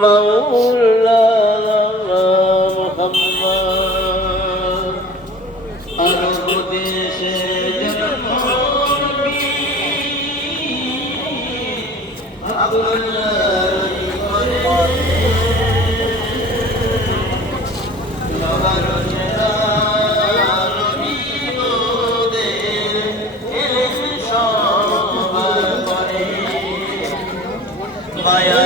মৌলানা মোহাম্মদ আরব দেশে Bye.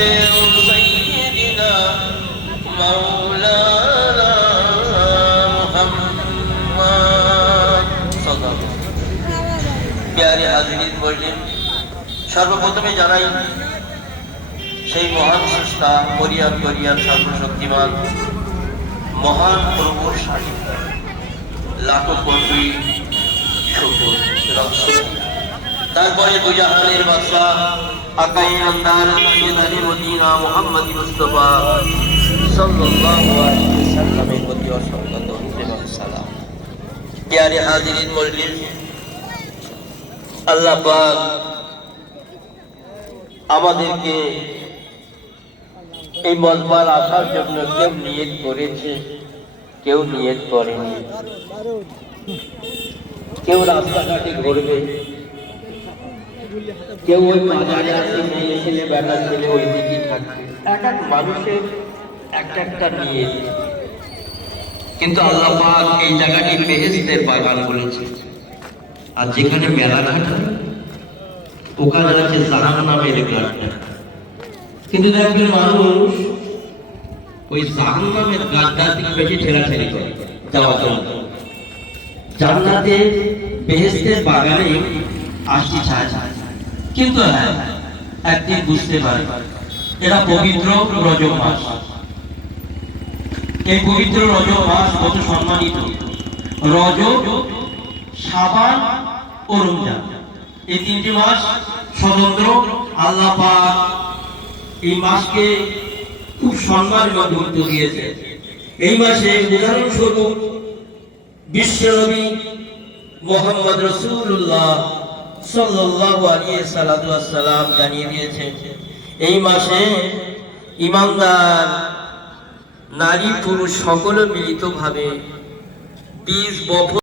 প্যারে হাজিরিন বললেন, সর্বপ্রথমে জানাই, সেই মহান স্রষ্টা মরিয়াম গরিয়াম সর্বশক্তিমান মহান প্রভুর সাহিত্য লাখো কোটি তারপরে দুজাহানের বাদশা আকাই আন্দার মদিনা মুহাম্মদ মুস্তাফা সাল্লাল্লাহু আলাইহি প্রতি অসংখ্য সালাম। হাজিরিন বললেন আল্লাহ আমাদেরকে এই মজবার আসার জন্য কেউ নিয়ত করেছে, কেউ নিয়ত করেনি। কেউ রাস্তাঘাটে ঘুরবে, কেউ ওই বাজারে আসে, মেয়ে ছেলে, বেটা ছেলে ওই দিকে থাকবে। এক এক মানুষের একটা একটা নিয়ত। কিন্তু আল্লাহ এই জায়গাটি বেহেস্তের বাগান বলেছে। আর যেখানে মেলাঘাট হয়, ওখানে আছে জাহান নামের গাছটা কিন্তু একজন মানুষ ওই জাহান নামের গাছটার দিকে বেশি ঠেলাঠেলি করে যাওয়ার জন্য জান্নাতে বেহেস্তের বাগানে আসতে চায় কিন্তু হ্যাঁ একদিন বুঝতে পারে এরা পবিত্র রজ মাস এই পবিত্র রজ মাস কত সম্মানিত রজ সাবান ও রমজান। এই তিনটি মাস স্বতন্ত্র আল্লাহ পাক এই মাসকে খুব সম্মান এবং গুরুত্ব দিয়েছে। এই মাসে উদাহরণস্বরূপ বিশ্বনবী মোহাম্মদ রসুল্লাহ সাল্লাল্লাহু আলাইহি সাল্লাতু ওয়াসসালাম জানিয়ে দিয়েছেন এই মাসে ইমানদার নারী পুরুষ সকলে মিলিতভাবে বীজ বপন